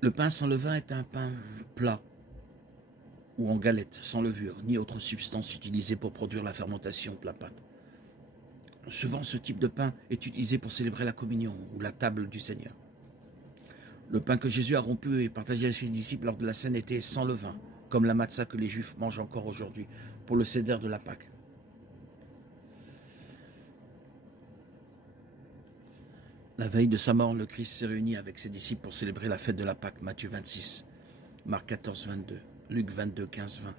Le pain sans levain est un pain plat ou en galette, sans levure, ni autre substance utilisée pour produire la fermentation de la pâte. Souvent, ce type de pain est utilisé pour célébrer la communion ou la table du Seigneur. Le pain que Jésus a rompu et partagé avec ses disciples lors de la scène était sans levain, comme la matzah que les Juifs mangent encore aujourd'hui pour le seder de la Pâque. La veille de sa mort, le Christ s'est réuni avec ses disciples pour célébrer la fête de la Pâque, Matthieu 26, Marc 14, 22, Luc 22, 15, 20,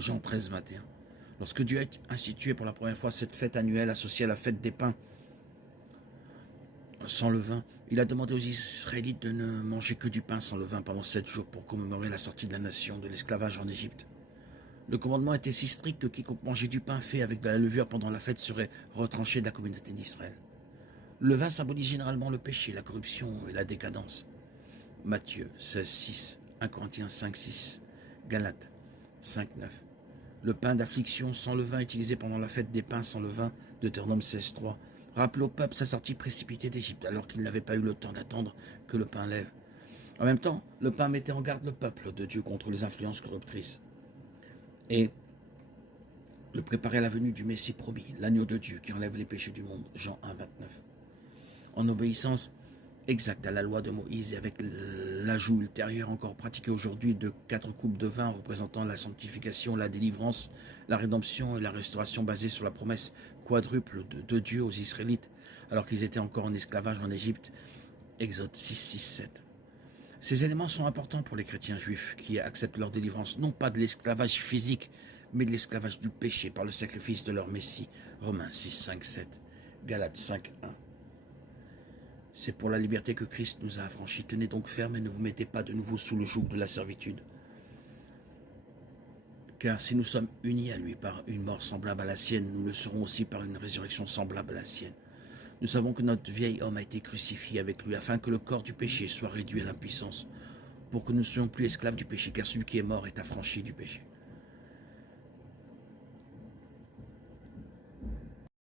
Jean 13, 21. Lorsque Dieu a institué pour la première fois cette fête annuelle associée à la fête des pains sans levain, il a demandé aux Israélites de ne manger que du pain sans levain pendant 7 jours pour commémorer la sortie de la nation de l'esclavage en Égypte. Le commandement était si strict que quiconque mangeait du pain fait avec de la levure pendant la fête serait retranché de la communauté d'Israël. Le vin symbolise généralement le péché, la corruption et la décadence. Matthieu 16, 6, 1 Corinthiens 5, 6, Galates 5, 9. Le pain d'affliction sans levain utilisé pendant la fête des pains sans levain, Deutéronome 16, 3, rappelle au peuple sa sortie précipitée d'Égypte alors qu'il n'avait pas eu le temps d'attendre que le pain lève. En même temps, le pain mettait en garde le peuple de Dieu contre les influences corruptrices et le préparait à la venue du Messie promis, l'agneau de Dieu qui enlève les péchés du monde, Jean 1, 29. En obéissance exacte à la loi de Moïse et avec l'ajout ultérieur encore pratiqué aujourd'hui de 4 coupes de vin représentant la sanctification, la délivrance, la rédemption et la restauration basée sur la promesse quadruple de Dieu aux Israélites alors qu'ils étaient encore en esclavage en Égypte, Exode 6, 6, 7. Ces éléments sont importants pour les chrétiens juifs qui acceptent leur délivrance, non pas de l'esclavage physique, mais de l'esclavage du péché par le sacrifice de leur Messie, Romains 6, 5, 7, Galates 5, 1. C'est pour la liberté que Christ nous a affranchis. Tenez donc ferme et ne vous mettez pas de nouveau sous le joug de la servitude. Car si nous sommes unis à lui par une mort semblable à la sienne, nous le serons aussi par une résurrection semblable à la sienne. Nous savons que notre vieil homme a été crucifié avec lui afin que le corps du péché soit réduit à l'impuissance, pour que nous ne soyons plus esclaves du péché, car celui qui est mort est affranchi du péché.